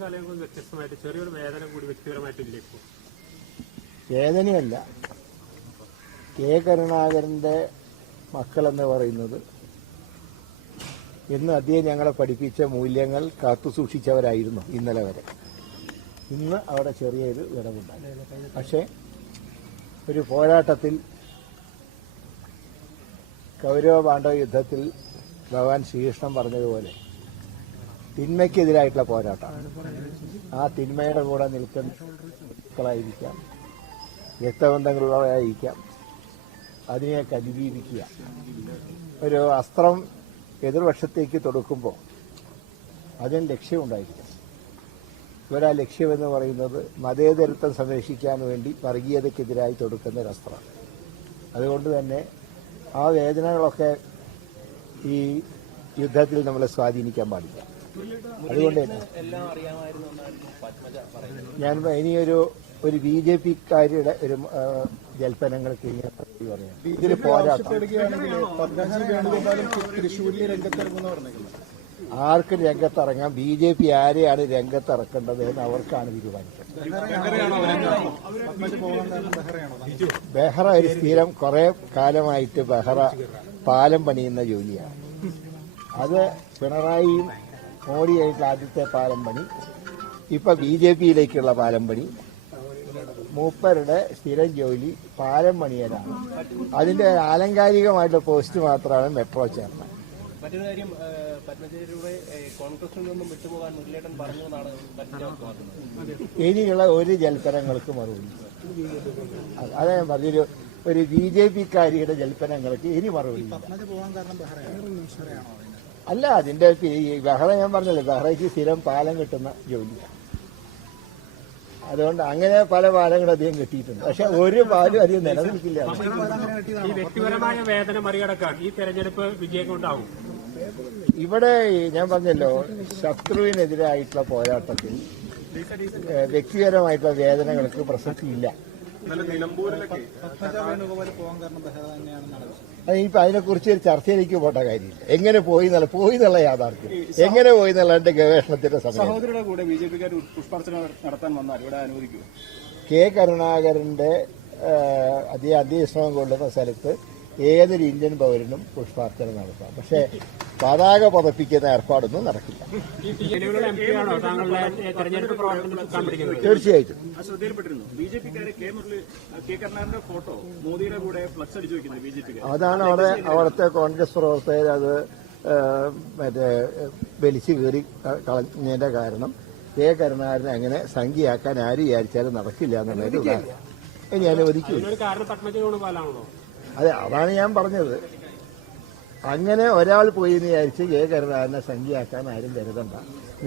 കാലങ്ങളിൽ വ്യത്യസ്തമായിട്ട് ചെറിയൊരു വേദന കൂടി വ്യക്തിപരമായിട്ടില്ലേ വേദനയല്ല. കെ കരുണാകരന്റെ മക്കളെന്ന് പറയുന്നത് ഇന്ന് അദ്ദേഹം ഞങ്ങളെ പഠിപ്പിച്ച മൂല്യങ്ങൾ കാത്തുസൂക്ഷിച്ചവരായിരുന്നു ഇന്നലെ വരെ. ഇന്ന് അവിടെ ചെറിയൊരു വിടവുണ്ടായി പക്ഷേ ഒരു പോരാട്ടത്തിൽ കൗരവ പാണ്ഡവ യുദ്ധത്തിൽ ഭഗവാൻ ശ്രീകൃഷ്ണൻ പറഞ്ഞതുപോലെ തിന്മയ്ക്കെതിരായിട്ടുള്ള പോരാട്ടമാണ് ആ തിന്മയുടെ കൂടെ നിൽക്കുന്ന മക്കളായിരിക്കാം രക്തബന്ധങ്ങളുള്ളവരായിരിക്കാം. അതിനെയൊക്കെ അതിജീവിക്കുക. ഒരു അസ്ത്രം എതിർവശത്തേക്ക് തൊടുക്കുമ്പോൾ അതിന് ലക്ഷ്യമുണ്ടായിരിക്കാം ഇവരാ ലക്ഷ്യമെന്ന് പറയുന്നത് മതേതരത്വം സംരക്ഷിക്കാൻ വേണ്ടി വർഗീയതയ്ക്കെതിരായി തൊടുക്കുന്ന ഒരു അസ്ത്രമാണ് അതുകൊണ്ട് തന്നെ ആ വേദനകളൊക്കെ ഈ യുദ്ധത്തിൽ നമ്മളെ സ്വാധീനിക്കാൻ പാടില്ല. അതുകൊണ്ട് ഞാൻ ഇനിയൊരു ഒരു ബി ജെ പിക്കാരുടെ ഒരു ജൽപ്പനങ്ങൾ ജൽപ്പനങ്ങൾക്ക് ഇതിന് പോരാട്ടം. ആർക്കും രംഗത്തിറങ്ങാം ബി ജെ പി ആരെയാണ് രംഗത്തിറക്കേണ്ടത് എന്ന് അവർക്കാണ് തീരുമാനിച്ചത്. ബെഹ്റ ഒരു സ്ഥിരം കുറെ കാലമായിട്ട് ബെഹ്റ പാലം പണിയുന്ന ജോലിയാണ്. അത് പിണറായിയും മോഡിയായിട്ടുള്ള ആദ്യത്തെ പാലം പണി ഇപ്പൊ ബി ജെ പിയിലേക്കുള്ള പാലം പണി മൂപ്പരുടെ സ്ഥിരം ജോലി പാലം പണിയലാണ് അതിന്റെ ആലങ്കാരികമായിട്ടുള്ള പോസ്റ്റ് മാത്രമാണ് മെട്രോ ചേർന്നത് മറ്റൊരു കാര്യം ഏഹ്, പത്മജയുടെ ഏഹ്, കോൺഗ്രസിൽ നിന്നും വിട്ടുപോകാൻ മുരളീധരൻ പറഞ്ഞു എന്നാണ് പത്മജ വ്യക്തമാക്കുന്നത് ഇനിയുള്ള ഒരു ജൽപ്പനങ്ങൾക്ക് മറുപടി. അതെ ഞാൻ പറഞ്ഞൊരു ഒരു ബി ജെ പിക്കാരിയുടെ ജൽപ്പനങ്ങൾക്ക് ഇനി മറുപടി പത്മജ പോകാൻ കാരണം അല്ല അതിന്റെ ഈ ബഹ്റ ഞാൻ പറഞ്ഞല്ലോ ബഹ്റയ്ക്ക് സ്ഥിരം പാലം കിട്ടുന്ന ജോലിയാണ് അതുകൊണ്ട് അങ്ങനെ പല പാലങ്ങളും അധികം കിട്ടിയിട്ടുണ്ട്. പക്ഷെ ഒരു പാലും അധികം നിലനിൽക്കില്ല. ഈ വ്യക്തിപരമായ വേദന മറികടക്കാൻ ഈ തെരഞ്ഞെടുപ്പ് വിജയം കൊണ്ടാവും. ഇവിടെ ഞാൻ പറഞ്ഞല്ലോ ശത്രുവിനെതിരായിട്ടുള്ള പോരാട്ടത്തിൽ വ്യക്തിപരമായിട്ടുള്ള വേദനകൾക്ക് പ്രസക്തിയില്ല. വിശ്വാസം. അതിനെക്കുറിച്ച് ഒരു ചർച്ചയിലേക്ക് പോട്ട കാര്യമില്ല. എങ്ങനെ പോയി എന്നുള്ള പോയി എന്നുള്ള യാഥാർത്ഥ്യം. എങ്ങനെ പോയി എന്നുള്ള എന്റെ ഗവേഷണത്തിന്റെ സമയം. സഹോദരിയുടെ കൂടെ ബി ജെ പിക്കാർ പുഷ്പാർച്ചന നടത്താൻ വന്നാൽ ഇവിടെ അനുവദിക്കും കെ കരുണാകരന്റെ അതേ അധ്യക്ഷണം കൊള്ളുന്ന സ്ഥലത്ത് ഏതൊരു ഇന്ത്യൻ പൗരനും പുഷ്പാർച്ചന നടത്താം. പക്ഷേ പതാക പതപ്പിക്കുന്ന ഏർപ്പാടൊന്നും നടക്കില്ല. തീർച്ചയായിട്ടും. അതാണ് അവിടെ അവിടുത്തെ കോൺഗ്രസ് പ്രവർത്തകർ അത് മറ്റേ വലിച്ചു കയറി കളഞ്ഞതിന്റെ കാരണം. കെ കരുണാകരനെ അങ്ങനെ സംഖ്യയാക്കാൻ ആര് വിചാരിച്ചാലും നടക്കില്ല എന്നുള്ളൊരു ഉദാഹരണം. ഇനി അനുവദിക്കില്ല അതെ അതാണ് ഞാൻ പറഞ്ഞത്. അങ്ങനെ ഒരാൾ പോയി വിചാരിച്ച് കെ കരുണാകരനെ സംഖ്യയാക്കാൻ ആരും കരുതണ്ട.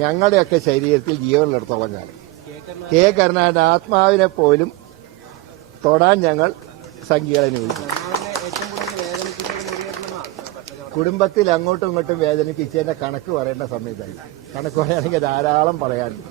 ഞങ്ങളുടെയൊക്കെ ശരീരത്തിൽ ജീവനിലെടുത്തോളം കാലം. കെ കരുണാകരന്റെ ആത്മാവിനെ പോലും തൊടാൻ ഞങ്ങൾ സംഖ്യകളെ അനുവദിക്കും കുടുംബത്തിൽ അങ്ങോട്ടും ഇങ്ങോട്ടും വേദനിപ്പിച്ചതിന്റെ കണക്ക് പറയേണ്ട സമയത്തല്ല കണക്ക് പറയുകയാണെങ്കിൽ ധാരാളം പറയാനുണ്ട്.